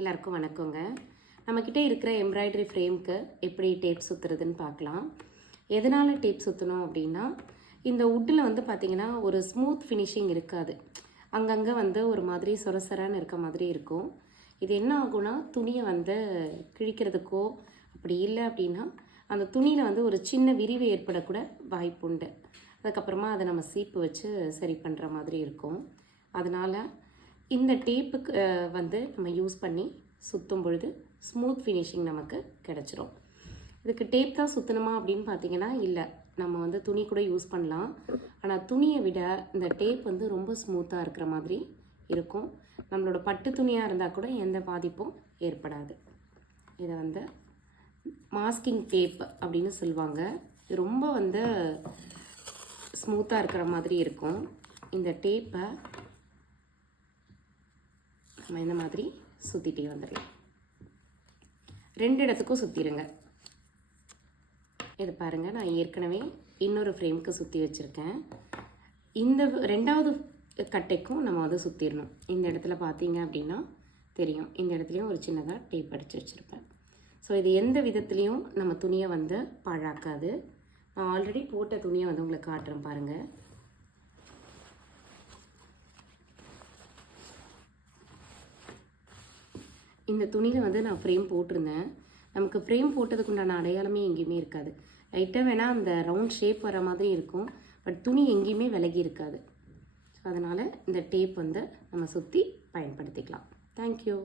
எல்லாருக்கும் வணக்கங்க. நம்மக்கிட்ட இருக்கிற எம்ப்ராய்டரி ஃப்ரேம்க்கு எப்படி டேப் சுற்றுறதுன்னு பார்க்கலாம். எதனால் டேப் சுற்றணும் அப்படின்னா இந்த உட்டில் வந்து பார்த்திங்கன்னா ஒரு ஸ்மூத் ஃபினிஷிங் இருக்காது. அங்கங்கே வந்து ஒரு மாதிரி சொரசரான்னு இருக்க மாதிரி இருக்கும். இது என்ன ஆகும்னா துணியை வந்து கிழிக்கிறதுக்கோ அப்படி இல்லை அப்படின்னா அந்த துணியில் வந்து ஒரு சின்ன விரிவு ஏற்படக்கூட வாய்ப்புண்டு. அதுக்கப்புறமா அதை நம்ம சீப்பு வச்சு சரி பண்ணுற மாதிரி இருக்கும். அதனால் இந்த டேப்புக்கு வந்து நம்ம யூஸ் பண்ணி சுற்றும் பொழுது ஸ்மூத் ஃபினிஷிங் நமக்கு கிடச்சிரும். இதுக்கு டேப் தான் சுற்றணுமா அப்படின்னு பார்த்தீங்கன்னா இல்லை. நம்ம வந்து துணி கூட யூஸ் பண்ணலாம். ஆனால் துணியை விட இந்த டேப் வந்து ரொம்ப ஸ்மூத்தாக இருக்கிற மாதிரி இருக்கும். நம்மளோட பட்டு துணியாக இருந்தால் கூட எந்த பாதிப்பும் ஏற்படாது. இதை வந்து மாஸ்கிங் டேப் அப்படின்னு சொல்லுவாங்க. இது ரொம்ப வந்து ஸ்மூத்தாக இருக்கிற மாதிரி இருக்கும். இந்த டேப்பை நம்ம இந்த மாதிரி சுற்றிட்டே வந்துடலாம் ரெண்டு இடத்துக்கும் சுற்றிடுங்க இது பாருங்கள் நான் ஏற்கனவே இன்னொரு ஃப்ரேம்க்கு சுற்றி வச்சுருக்கேன். இந்த ரெண்டாவது கட்டைக்கும் நம்ம வந்து சுற்றிடணும் இந்த இடத்துல பார்த்தீங்க அப்படின்னா தெரியும். இந்த இடத்துலையும் ஒரு சின்னதாக டேப் அடித்து வச்சுருப்பேன். ஸோ இது எந்த விதத்துலேயும் நம்ம துணியை வந்து பாழாக்காது. நான் ஆல்ரெடி போட்ட துணியை வந்து உங்களுக்கு காட்டுறேன் பாருங்கள் இந்த துணியில் வந்து நான் ஃப்ரேம் போட்டிருந்தேன். நமக்கு ஃப்ரேம் போட்டதுக்கு உண்டான அடையாளமே எங்கேயுமே இருக்காது. லைட்டாக வேணால் அந்த ரவுண்ட் ஷேப் வர மாதிரி இருக்கும். பட் துணி எங்கேயுமே விலகி இருக்காது. ஸோ அதனால் இந்த டேப் வந்து நம்ம சுற்றி பயன்படுத்திக்கலாம். தேங்க்யூ